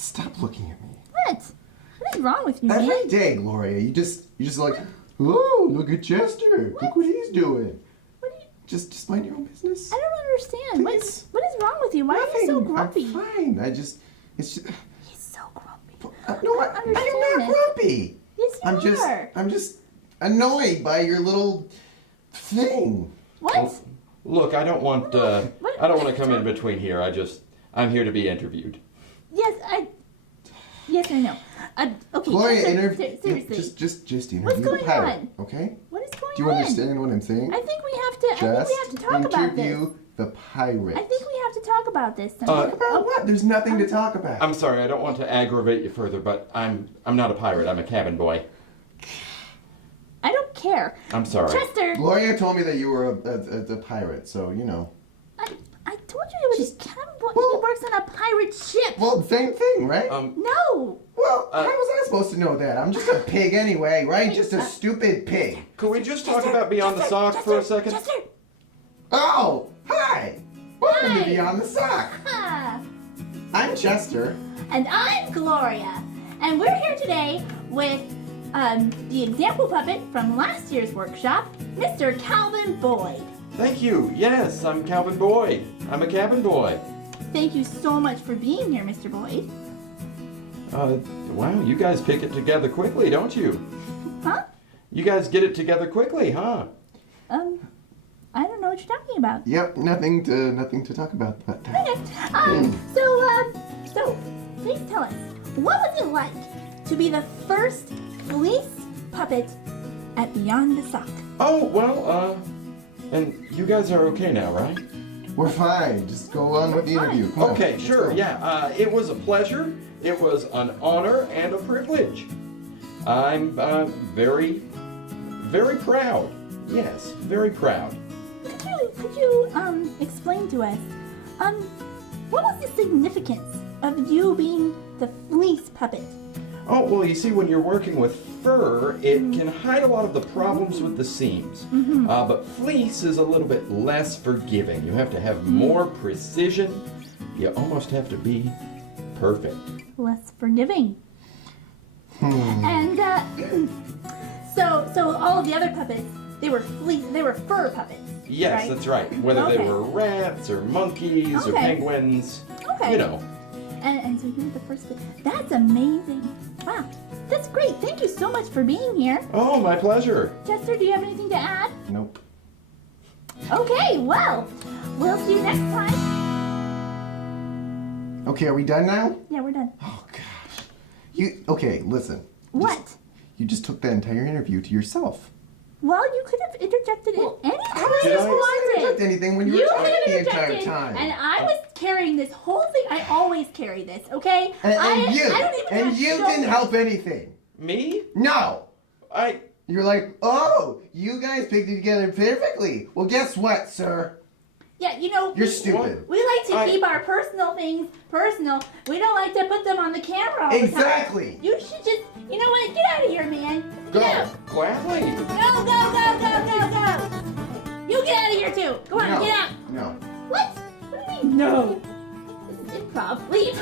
Stop looking at me. What? What is wrong with you, man? Every day, Gloria, you just like, oh, look at Chester. Look what he's doing. What are you... Just mind your own business. I don't understand. What is wrong with you? Why are you so grumpy? I'm fine. It's just... He's so grumpy. No, I'm not grumpy. Yes, you are. I'm just annoyed by your little thing. What? Well, look, I don't want to come in between here. I'm here to be interviewed. Yes, I know. Okay. Gloria, seriously. Just interview What's the going pilot, on? okay? What is going on? Do you understand what I'm saying? I think we have to talk about this. Interview the pirate. I think we have to talk about this. Talk about what? There's nothing to talk about. I'm sorry, I don't want to aggravate you further, but I'm not a pirate. I'm a cabin boy. I don't care. I'm sorry. Chester! Gloria told me that you were a pirate, so, you know. I told you he was a cabin boy. He works on a pirate ship. Well, same thing, right? No. Well, how was I supposed to know that? I'm just a pig anyway, right? Just a stupid pig. Could we just talk about Beyond the Sock for a second? Chester! Oh, hi! Welcome to Hi. Beyond the Sock. Ah. I'm Chester. And I'm Gloria. And we're here today with the example puppet from last year's workshop, Mr. Calvin Boyd. Thank you. Yes, I'm Calvin Boyd. I'm a cabin boy. Thank you so much for being here, Mr. Boyd. Wow, you guys pick it together quickly, don't you? Huh? You guys get it together quickly, huh? I don't know what you're talking about. Yep, nothing to talk about. But, Okay. So please tell us, what was it like to be the first fleece puppet at Beyond the Sock? Oh, well, and you guys are okay now, right? We're fine. Just go on with the interview. Come on, Okay, let's sure, go. yeah. It was a pleasure. It was an honor and a privilege. I'm very, very proud. Yes, very proud. Could you explain to us, what was the significance of you being the fleece puppet? Oh, well, you see, when you're working with fur, it can hide a lot of the problems with the seams. But fleece is a little bit less forgiving. You have to have more precision. You almost have to be perfect. Less forgiving. And so all of the other puppets, they were fur puppets. Yes, right? that's right. Whether they Okay. were rats or monkeys or Okay. penguins, Okay. you know. And so you were the first. That's amazing. Wow, that's great. Thank you so much for being here. Oh, my pleasure. Chester, do you have anything to add? Nope. Okay, well, we'll see you next time. Okay, are we done now? Yeah, we're done. Oh gosh. Okay, listen. What? You just took that entire interview to yourself. Well, you could have interjected in any time did you I wanted. interject anything when you were could talking have the interjected, entire time. and I was carrying this whole thing. I always carry this, okay? And I don't even have you shoulders. didn't help anything. Me? No. I... You're like, oh, you guys picked it together perfectly. Well, guess what, sir? Yeah, you know, You're stupid. we like to I- keep our personal things personal. We don't like to put them on the camera all the time. Exactly. You should just, you know what? Get out of here, man. Go. Get out. Gladly. Go. You get out of here too. Go on, No. get out. No. What? What do you mean? No. This is improv. Leave.